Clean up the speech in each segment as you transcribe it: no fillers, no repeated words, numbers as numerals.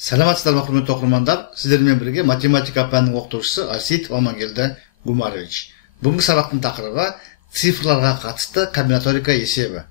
Саламатсыздар ма, құрметті оқырмандар. Сіздермен бірге математика пәнінің оқытушысы Аситов Амангелді Гумарович. Бүгінгі сабақтың тақырыбы цифрларға қатысты комбинаторика есебі.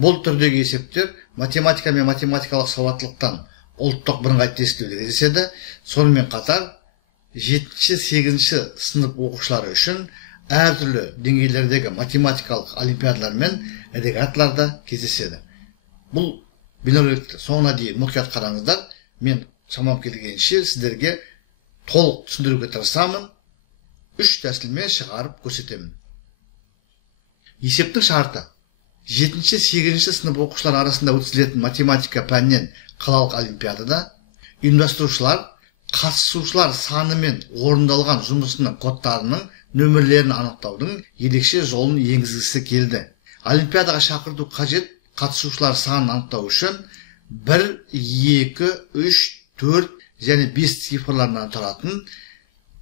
Бұл түрдегі есептер математика мен математикалық сауаттылықтан ұлттық бірыңғай тестілеуде кездеседі. Сонымен қатар 7-8 сынып оқушылары үшін әртүрлі деңгейлердегі математикалық олимпиадалар мен редакторларда кездеседі. Бұл бейнероликті соңына дейін мұқият қараңыздар. Мен шамам келгенше сіздерге толық түсіндіруге тырысамын. 3 тәсілмен шығарып көрсетемін. Есептің шарты. 7-8 сынып оқушылар арасында өткізілетін математика пәнінен қалалық олимпиадада ұйымдастырушылар қатысушылар саны мен орындалған жұмысының кодтарының нөмірлерін анықтаудың ерекше жолын енгізгісі келді. Олимпиадаға шақырту қажет қатысушылар санын анықтау үшін 1, 2, 3, 4 және 5 цифрларынан тұратын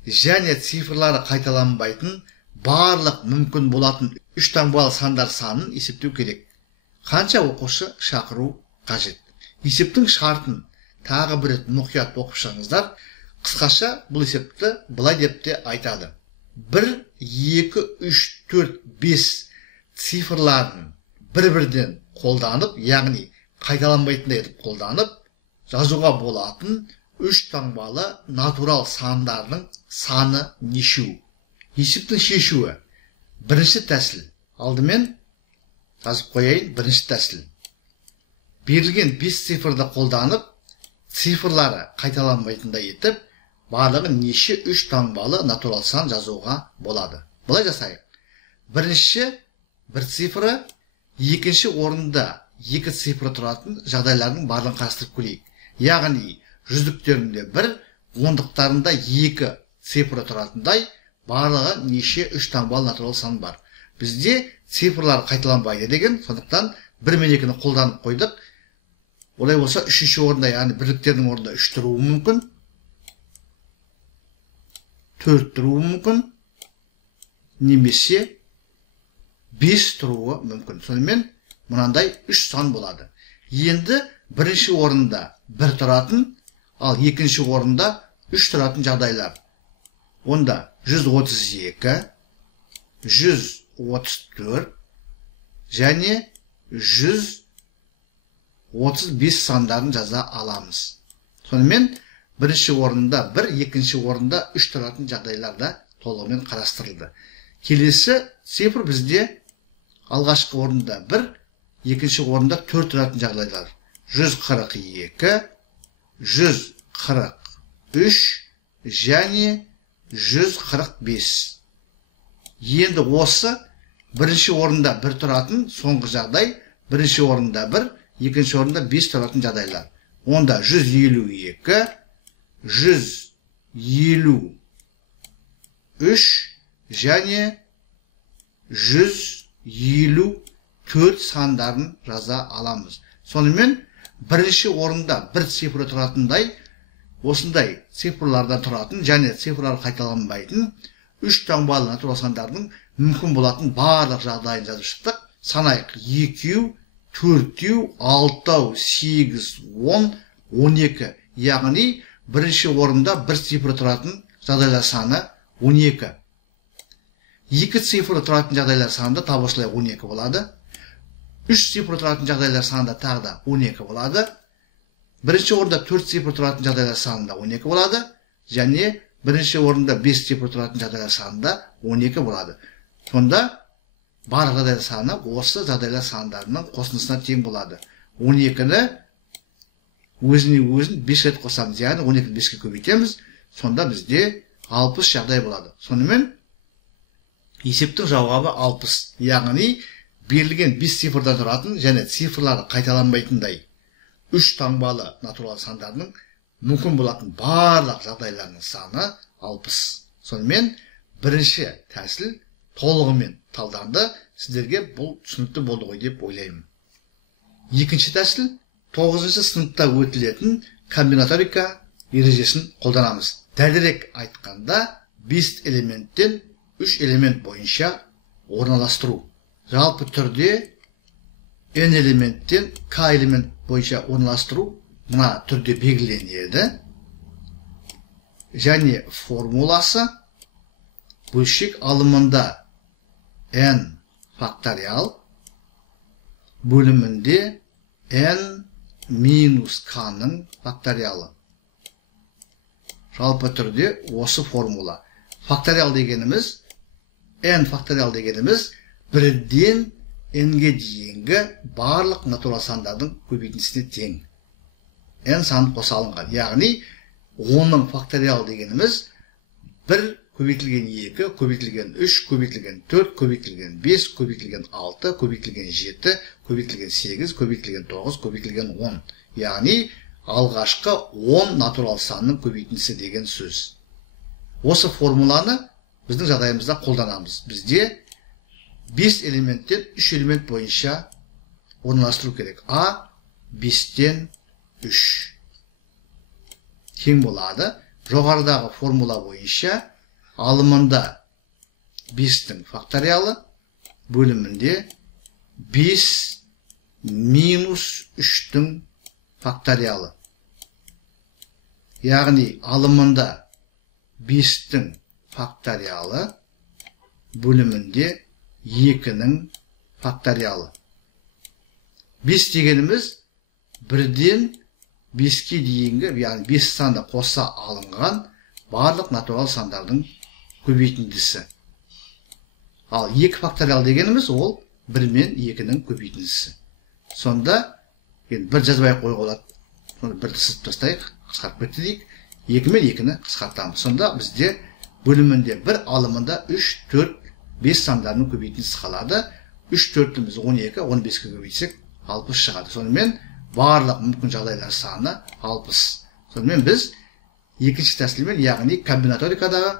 және цифрлары қайталанбайтын барлық мүмкін болатын 3 таңбалы сандар санын есептеу керек. Қанша оқушы шақыру қажет? Есептің шартын тағы бір рет мұқият оқып шығыңыздар. Қысқаша бұл есепті былай деп те айтады. 1, 2, 3, 4, 5 цифрларын бір-бірден қолданып, яғни қайталанбайтындай етіп қолданып, жазуға болатын 3 таңбалы натурал сандардың саны нешеу? Есептің шешуі. Бірінші тәсіл. Алдымен жазып қояйын. Бірінші тәсіл. Берілген 5 цифрды қолданып, цифрлары қайталанбайтындай етіп, барлығы неше 3 таңбалы натурал сан жазуға болады. Бұлай жасайық. Бірінші бір цифры, екінші орында 2 цифры тұратын жағдайлардың барлығын қарастырып көрейік. Яғни, жүздіктерінде 1, ондықтарында 2 цифры тұратындай барлығы неше 3 таңбалы натурал сан бар. Бізде цифрлар қайталанбайды деген, сондықтан 1 мен 2-ні қолданып қойдық. Олай болса, үшінші орында, яғни бірліктердің орында 3 тұруы мүмкін, 4 тұруы мүмкін, немесе 5 тұруы мүмкін. Сонымен мынандай 3 сан болады. Енді бірінші орында 1 тұратын, ал екінші орында 3 тұратын жағдайлар. Онда 132, 134 және 135 сандарын жаза аламыз. Сонымен бірінші орында 1, екінші орында 3 тұратын жағдайларда толығымен қарастырылды. Келесі цифр бізде алғашқы орында 1, екінші орында 4 тұратын жағдайлар. 142, 143 және 145. Енді осы бірінші орында 1 тұратын соңғы жағдай, бірінші орында 1, екінші орында 5 тұратын жағдайлар. Онда 152, 153 және 154 сандарын жаза аламыз. Сонымен бірінші орында 1 цифры тұратындай, осындай цифрлардан тұратын және цифрлар қайталанбайтын 3 таңбалы натурал сандардың мүмкін болатын барлық жағдайын жазып шықтық. Санайық: 2, 4, 6, 8, 10, 12. Яғни бірінші орында 1 цифры тұратын жағдайлар саны 12. 2 цифры тұратын жағдайлар саны тап осылай 12 болады. 3 цифры тұратын жағдайлар саны тағы да 12 болады. Бірінші орында 4 цифры тұратын жағдайлар саны 12 болады. Және бірінші орында 5 цифры тұратын жағдайлар саны 12 болады. Сонда барлық жағдайлар саны осы жағдайлар сандарының қосындысына тең болады. 12-ні өзіне-өзін 5 рет қосамыз, яғни 12-ні 5-ке көбейтеміз. Сонда бізде 60 жағдай болады. Сонымен есептің жауабы 60. Яғни берілген 5 цифрдан тұратын және цифрлары қайталанбайтындай 3 таңбалы натурал сандарының мүмкін болатын барлық жағдайларының саны 60. Сонымен бірінші тәсіл толығымен талданды. Сіздерге бұл түсінікті болды ғой деп ойлаймын. Екінші тәсіл 9-шы сыныпта өтілетін комбинаторика ережесін қолданамыз. Дәлірек айтқанда 5 элементтен 3 элемент бойынша орналастыру. Жалпы түрде n элементтен k элемент бойынша орналастыру мына түрде белгіленеді. Және формуласы бөлшек алымында n факториал бөлімінде n минус k-ның факториалы. Жалпы түрде осы формула. Факториал дегеніміз, n факториал дегеніміз бірден n-ге дейінгі барлық натурал сандардың көбейтіндісіне тең. n саны қоса алынған. Яғни 10-ның факториал дегеніміз 1 көбейтілген 2, көбейтілген 3, көбейтілген 4, көбейтілген 5, көбейтілген 6, көбейтілген 7, көбейтілген 8, көбейтілген 9, көбейтілген 10. Яғни алғашқы 10 натурал санның көбейтіндісі деген сөз. Осы формуланы біздің жағдайымызда қолданамыз. Бізде 5 элементтен 3 элемент бойынша орналастыру керек. А 5-тен 3 тең болады. Жоғарыдағы формула бойынша алымында 5-тің факториалы бөлімінде 5 минус 3-тің факториалы. Яғни алымында 5-тің факториалы бөлімінде 2-нің факториалы. 5 дегеніміз бірден 5-ке дейінгі, яғни 5 саны қоса алынған барлық натурал сандардың көбейтіндісі. Ал 2 факториал дегеніміз ол 1 мен 2-нің көбейтіндісі. Сонда бір жазбай қойға болады. Сонда бірді сызып тастайық, қысқарып кетті дейік. 2 мен 2-ні қысқартамыз. Сонда бізде бөлімінде 1, алымында 3, 4, 5 сандарының көбейтіндісі қалады. 3, 4-іміз 12, 15-ке көбейтсек 60 шығады. Сонымен барлық мүмкін жағдайлар саны 60. Сонымен біз екінші тәсілмен, яғни комбинаторикадағы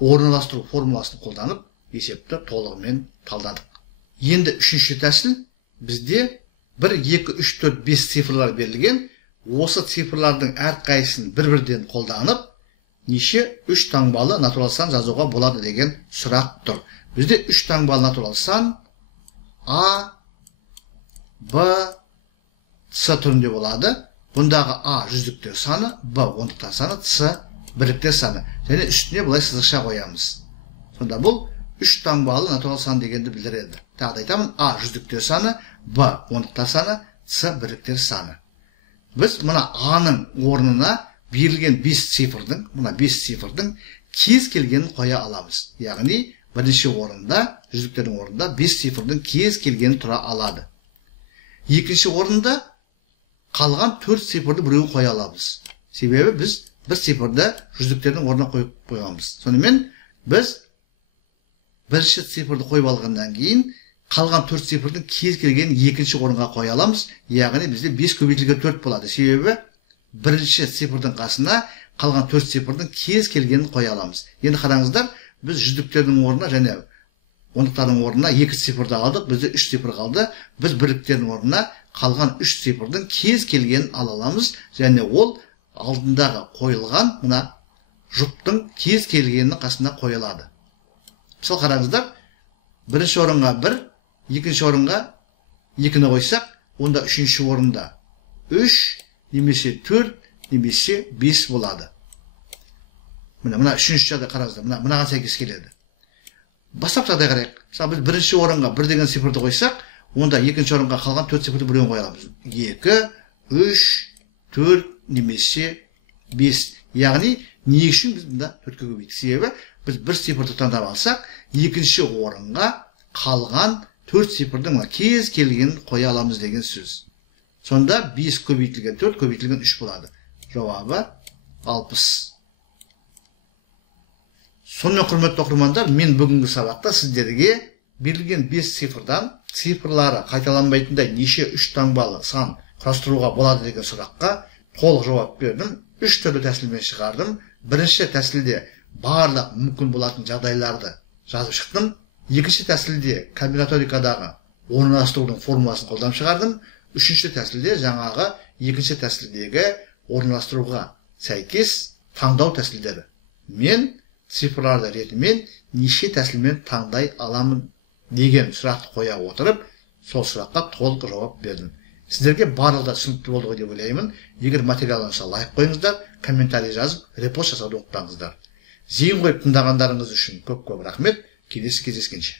орналастыру формуласын қолданып, есепті толығымен талдадық. Енді үшінші тәсіл, бізде 1, 2, 3, 4, 5 цифрлар берілген. Осы цифрлардың әрқайсысын бір-бірден қолданып, неше 3 таңбалы натурал сан жазуға болады деген сұрақ тұр. Бізде 3 таңбалы натурал сан А, Б, С түрінде болады. Бұндағы А жүздіктер саны, Б ондықтар саны, С біріктер саны. Және үстіне бұлай сызықша қоямыз. Сонда бұл 3 таңбалы натурал сан дегенді білдіреді. Тағы да айтамын, А жүздіктер саны, Б ондықтар саны, С біріктер саны. Біз мұна А-ның орнына берілген 5 цифрдың, мұна 5 цифрдың кез келгенін қоя аламыз. Яғни бірінші орында, жүздіктердің орында 5 цифрдың кез келгені тұра алады. Екінші орында қалған 4 цифрды біреуін қоя аламыз. Себебі біз бір цифрды жүздіктердің орнына қойып қойғанбыз. Сонымен біз бірінші цифрды қойып алғаннан кейін қалған 4 цифрдың кез келген екінші орынға қоя аламыз. Яғни бізде 5 көбейтілген 4 болады. Себебі бірінші цифрдың қасына қалған 4 цифрдың кез келгенін қоя аламыз. Енді қараңыздар, біз жүздіктердің орнына және ондықтардың орнына 2 цифрды алдық, бізде 3 цифр қалды. Біз біріктердің орнына қалған 3 цифрдың кез келгенін ала аламыз, және ол алдындағы қойылған мына жұптың кез келгенінің қасына қойылады. Мысалы қараңыздар, бірінші орынға 1, екінші орынға 2-ні қойсақ, онда үшінші орында 3, немесе 4, немесе 5 болады. Мына үшінші жағдай қараңыздар, мынаға сәйкес келеді. Бастап жағдай қарайық. Мысалы біз бірінші орынға 1 деген цифрды қойсақ, онда екінші орынға қалған 4 цифрды біреуін қоя аламыз. 2, 3, 4, немесе 5. Яғни не үшін біз мұнда 4-ке көбейдік? Себебі біз бір цифрды таңдап алсақ, екінші орынға қалған 4 цифрдың кез келгенін қоя аламыз деген сөз. Сонда 5 көбейтілген 4 көбейтілген 3 болады. Жауабы 60. Сонымен құрметті оқырмандар, мен бүгінгі сабақта сіздерге берілген 5 цифрдан цифрлары қайталанбайтындай неше 3 таңбалы сан құрастыруға болады деген сұраққа толық жауап бердім. 3 түрлі тәсілмен шығардым. Бірінші тәсілде барлық мүмкін болатын жағдайларды жазып шықтым. Екінші тәсілде комбинаторикадағы орналастырудың формуласын қолданып шығардым. Үшінші тәсілде жаңағы екінші тәсілдегі орналастыруға сәйкес таңдау тәсілдері. Мен цифрларды ретімен неше тәсілмен таңдай аламын деген сұрақты қоя отырып, сол сұраққа толық жауап бердім. Сіздерге барлығы да түсінікті болды ғой деп ойлаймын. Егер материалыңызға лайк қойыңыздар, комментарий жазып, репост жасауды ұмытпаңыздар. Зейін қойып тыңдағандарыңыз үшін көп рахмет. Келесі кездескенше.